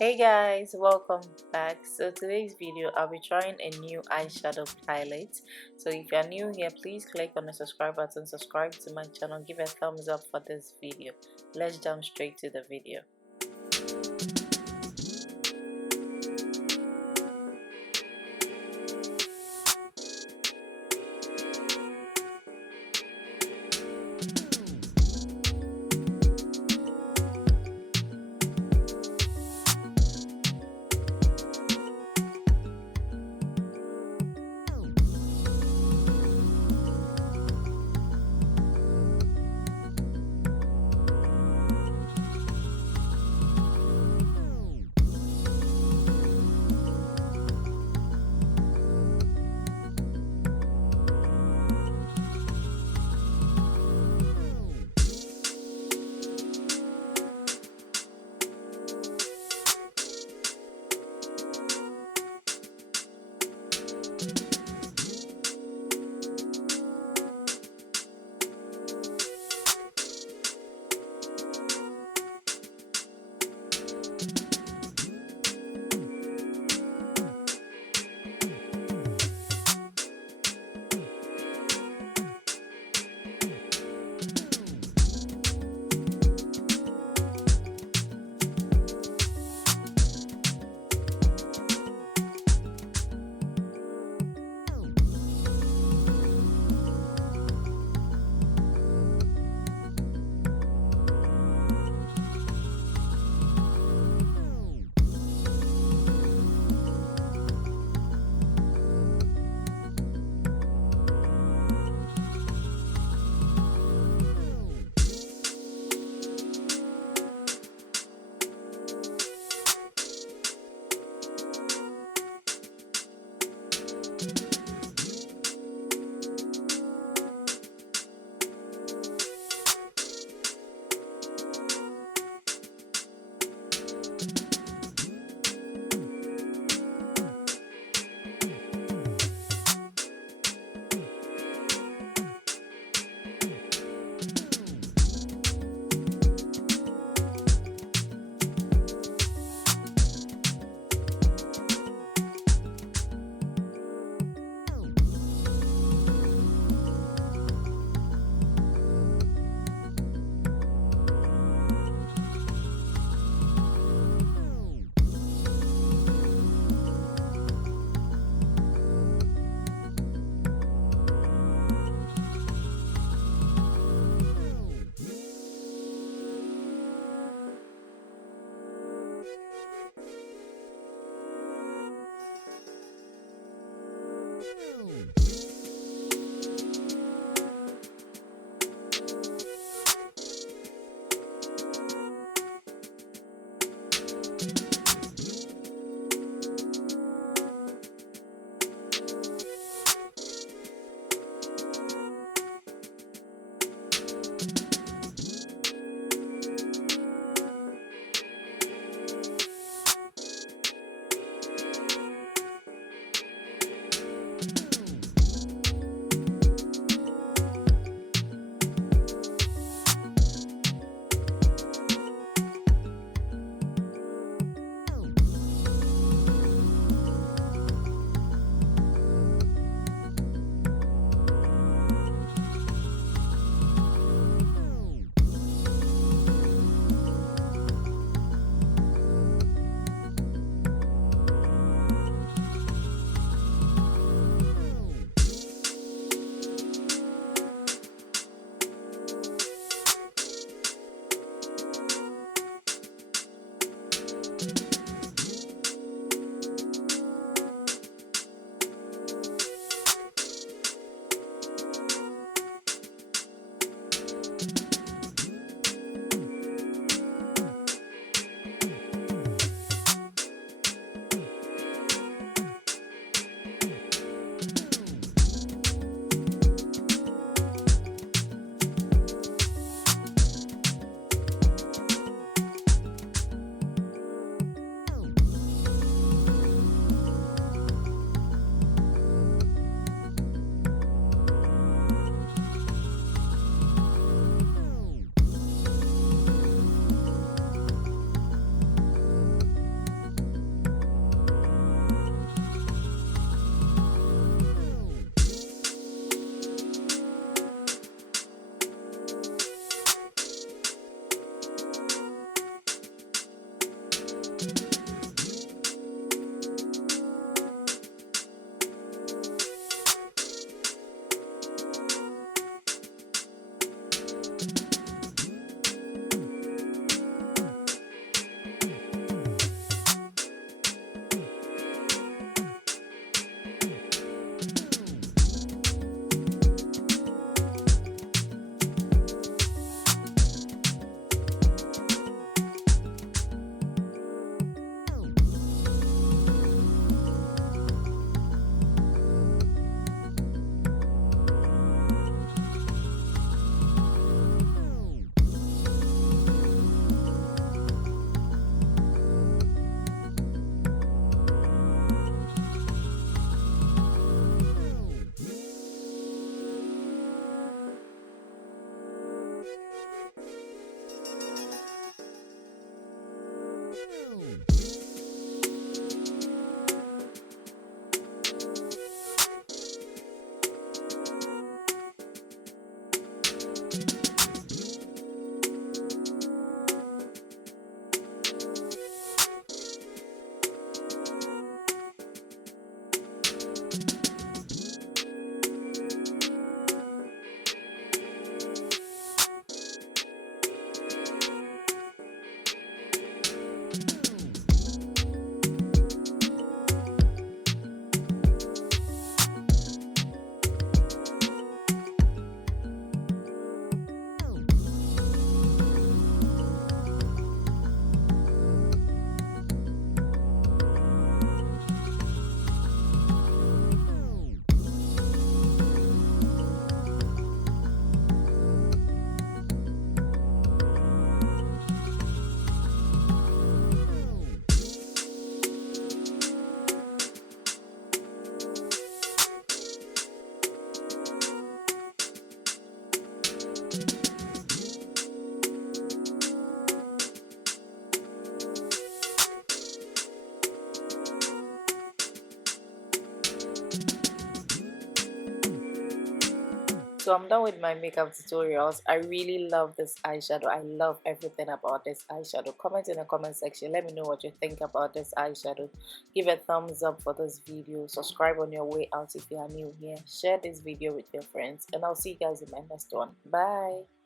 Hey guys, welcome back. So today's video I'll be trying a new eyeshadow palette. So if you're new here, please click on the subscribe button, subscribe to my channel, give a thumbs up for this video. Let's jump straight to the video. So I'm done with my makeup tutorials. I really love this eyeshadow. I love everything about this eyeshadow. Comment in the comment section. Let me know what you think about this eyeshadow. Give a thumbs up for this video. Subscribe on your way out if you are new here. Share this video with your friends. And I'll see you guys in my next one. Bye.